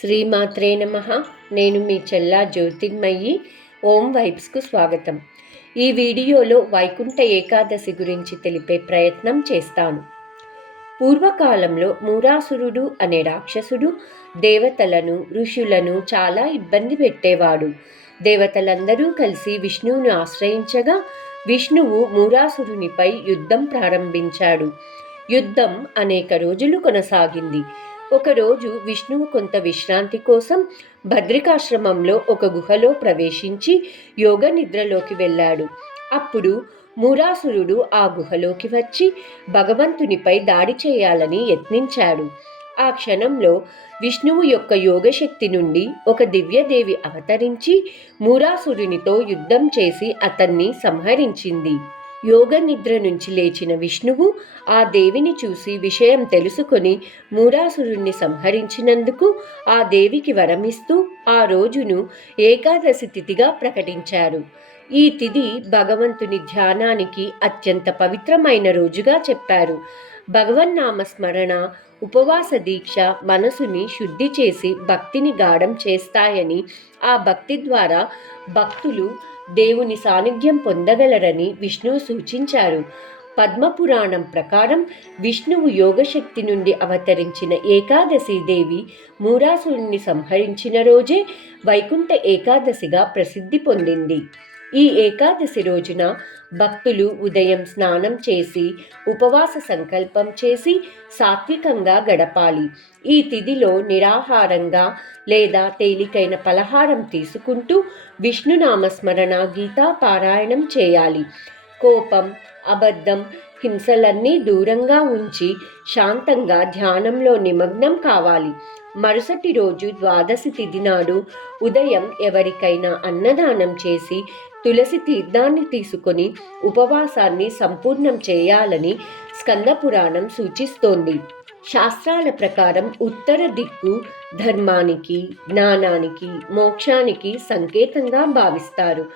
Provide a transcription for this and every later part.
శ్రీమాత్రే నమః. నేను మీ చెల్లా జ్యోతిర్మయి. ఓం వైబ్స్కు స్వాగతం. ఈ వీడియోలో వైకుంఠ ఏకాదశి గురించి తెలిపే ప్రయత్నం చేస్తాను. పూర్వకాలంలో మూరాసురుడు అనే రాక్షసుడు దేవతలను, ఋషులను చాలా ఇబ్బంది పెట్టేవాడు. దేవతలందరూ కలిసి విష్ణువును ఆశ్రయించగా విష్ణువు మూరాసురునిపై యుద్ధం ప్రారంభించాడు. యుద్ధం అనేక రోజులు కొనసాగింది. ఒకరోజు విష్ణువు కొంత విశ్రాంతి కోసం భద్రికాశ్రమంలో ఒక గుహలో ప్రవేశించి యోగ నిద్రలోకి వెళ్ళాడు. అప్పుడు మూరాసురుడు ఆ గుహలోకి వచ్చి భగవంతునిపై దాడి చేయాలని యత్నించాడు. ఆ క్షణంలో విష్ణువు యొక్క యోగశక్తి నుండి ఒక దివ్యదేవి అవతరించి మూరాసురునితో యుద్ధం చేసి అతన్ని సంహరించింది. యోగ నిద్ర నుంచి లేచిన విష్ణువు ఆ దేవిని చూసి విషయం తెలుసుకొని మూరాసురుణ్ణి సంహరించినందుకు ఆ దేవికి వరమిస్తూ ఆ రోజును ఏకాదశి తిథిగా ప్రకటించారు. ఈ తిథి భగవంతుని ధ్యానానికి అత్యంత పవిత్రమైన రోజుగా చెప్పారు. భగవన్నామ స్మరణ, ఉపవాస దీక్ష మనసుని శుద్ధి చేసి భక్తిని గాఢం చేస్తాయని, ఆ భక్తి ద్వారా భక్తులు దేవుని సాన్నిధ్యం పొందగలరని విష్ణువు సూచించారు. పద్మపురాణం ప్రకారం విష్ణువు యోగశక్తి నుండి అవతరించిన ఏకాదశి దేవి మూరాసురుణ్ణి సంహరించిన రోజే వైకుంఠ ఏకాదశిగా ప్రసిద్ధి పొందింది. ఈ ఏకాదశి రోజున భక్తులు ఉదయం స్నానం చేసి ఉపవాస సంకల్పం చేసి సాత్వికంగా గడపాలి. ఈ తిథిలో నిరాహారంగా లేదా తేలికైన పలహారం తీసుకుంటూ విష్ణునామస్మరణ, గీతా పారాయణం చేయాలి. కోపం, అబద్ధం, హింసలన్నీ దూరంగా ఉంచి శాంతంగా ధ్యానంలో నిమగ్నం కావాలి. మరుసటి రోజు ద్వాదశి తిథి నాడు ఉదయం ఎవరికైనా అన్నదానం చేసి తులసి తీర్థాన్ని తీసుకొని ఉపవాసాన్ని సంపూర్ణం చేయాలని స్కంద పురాణం సూచిస్తోంది. శాస్త్రాల ప్రకారం ఉత్తర దిక్కు ధర్మానికి, జ్ఞానానికి, మోక్షానికి సంకేతంగా భావిస్తారు.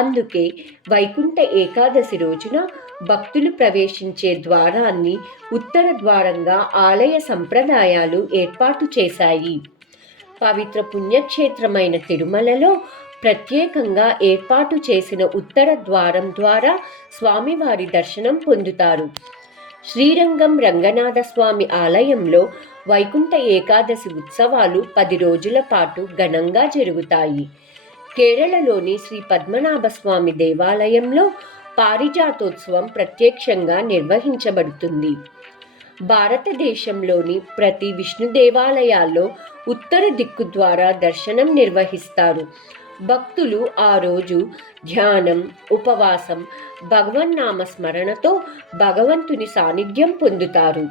అందుకే వైకుంఠ ఏకాదశి రోజున భక్తులు ప్రవేశించే ద్వారాన్ని ఉత్తర ద్వారంగా ఆలయ సంప్రదాయాలు ఏర్పాటు చేశాయి. పవిత్ర పుణ్యక్షేత్రమైన తిరుమలలో ప్రత్యేకంగా ఏర్పాటు చేసిన ఉత్తర ద్వారం ద్వారా స్వామివారి దర్శనం పొందుతారు. శ్రీరంగం రంగనాథ స్వామి ఆలయంలో వైకుంఠ ఏకాదశి ఉత్సవాలు 10 రోజుల పాటు ఘనంగా జరుగుతాయి. కేరళలోని శ్రీ పద్మనాభ స్వామి దేవాలయంలో పారిజాతోత్సవం ప్రత్యక్షంగా నిర్వహించబడుతుంది. భారతదేశంలోని ప్రతి విష్ణు దేవాలయాల్లో ఉత్తర దిక్కు ద్వారా దర్శనం నిర్వహిస్తారు. భక్తులు ఆ రోజు ధ్యానం, ఉపవాసం, భగవన్నామ స్మరణతో భగవంతుని సాన్నిధ్యం పొందుతారు.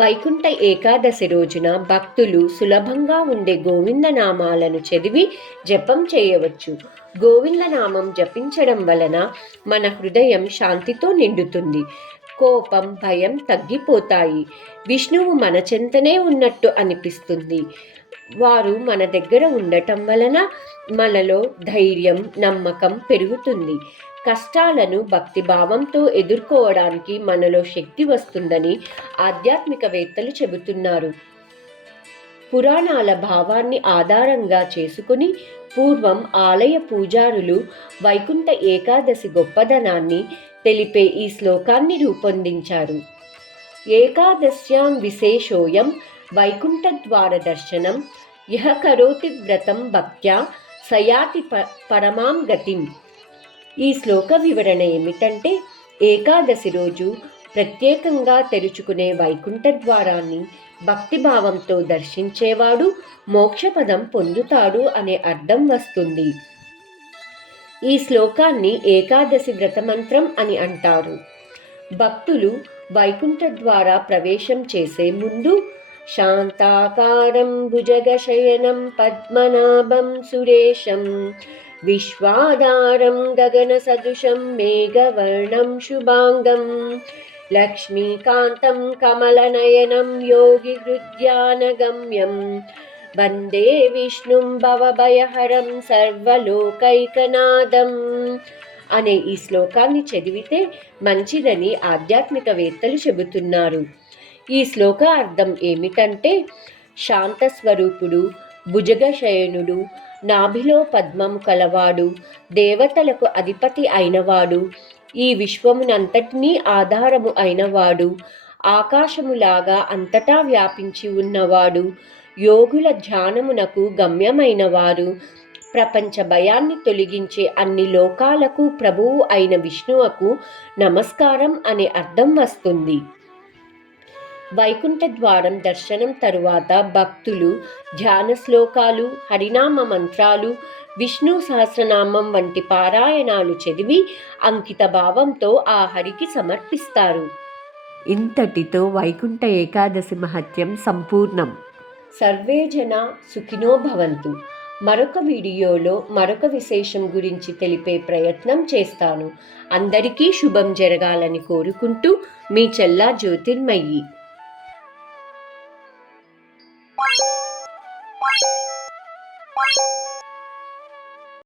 వైకుంఠ ఏకాదశి రోజున భక్తులు సులభంగా ఉండే గోవిందనామాలను చదివి జపం చేయవచ్చు. గోవిందనామం జపించడం వలన మన హృదయం శాంతితో నిండుతుంది. కోపం, భయం తగ్గిపోతాయి. విష్ణువు మన చెంతనే ఉన్నట్టు అనిపిస్తుంది. వారు మన దగ్గర ఉండటం వలన మనలో ధైర్యం, నమ్మకం పెరుగుతుంది. కష్టాలను భక్తిభావంతో ఎదుర్కోవడానికి మనలో శక్తి వస్తుందని ఆధ్యాత్మికవేత్తలు చెబుతున్నారు. పురాణాల భావాన్ని ఆధారంగా చేసుకుని పూర్వం ఆలయ పూజారులు వైకుంఠ ఏకాదశి గొప్పదనాన్ని తెలిపే ఈ శ్లోకాన్ని రూపొందించారు. ఏకాదశ్యాం విశేషోయం వైకుంఠ ద్వార దర్శనం యః కరోతి వ్రతం భక్త్యా సయాతి పరమాం గతిం. ఈ శ్లోక వివరణ ఏమిటంటే, ఏకాదశి రోజు ప్రత్యేకంగా తెరుచుకునే వైకుంఠ ద్వారాన్ని భక్తిభావంతో దర్శించేవాడు మోక్షపదం పొందుతాడు అనే అర్థం వస్తుంది. ఈ శ్లోకాన్ని ఏకాదశి వ్రతమంత్రం అని అంటారు. భక్తులు వైకుంఠ ద్వారా ప్రవేశం చేసే ముందు శాంతాకారం భుజగశయనం పద్మనాభం సురేశం విశ్వాధారం గగన సదృశం మేఘవర్ణం శుభాంగం లక్ష్మీకాంతం కమలనయనం యోగి హృద్యానగమ్యం వందే విష్ణుం భవభయహరం సర్వలోకైకనాథం అనే ఈ శ్లోకాన్ని చదివితే మంచిదని ఆధ్యాత్మికవేత్తలు చెబుతున్నారు. ఈ శ్లోక అర్థం ఏమిటంటే, శాంతస్వరూపుడు, భుజగశయనుడు, నాభిలో పద్మం కలవాడు, దేవతలకు అధిపతి అయినవాడు, ఈ విశ్వమునంతటినీ ఆధారము అయినవాడు, ఆకాశములాగా అంతటా వ్యాపించి ఉన్నవాడు, యోగుల ధ్యానమునకు గమ్యమైనవారు, ప్రపంచ భయాన్ని తొలగించే అన్ని లోకాలకు ప్రభువు అయిన విష్ణువుకు నమస్కారం అనే అర్థం వస్తుంది. వైకుంఠ ద్వారం దర్శనం తరువాత భక్తులు ధ్యాన శ్లోకాలు, హరినామ మంత్రాలు, విష్ణు సహస్రనామం వంటి పారాయణాలు చదివి అంకిత భావంతో ఆ హరికి సమర్పిస్తారు. ఇంతటితో వైకుంఠ ఏకాదశి మహత్యం సంపూర్ణం. సర్వే జన సుఖినో భవంతు. మరొక వీడియోలో మరొక విశేషం గురించి తెలిపే ప్రయత్నం చేస్తాను. అందరికీ శుభం జరగాలని కోరుకుంటూ మీ చెల్లా జ్యోతిర్మయి.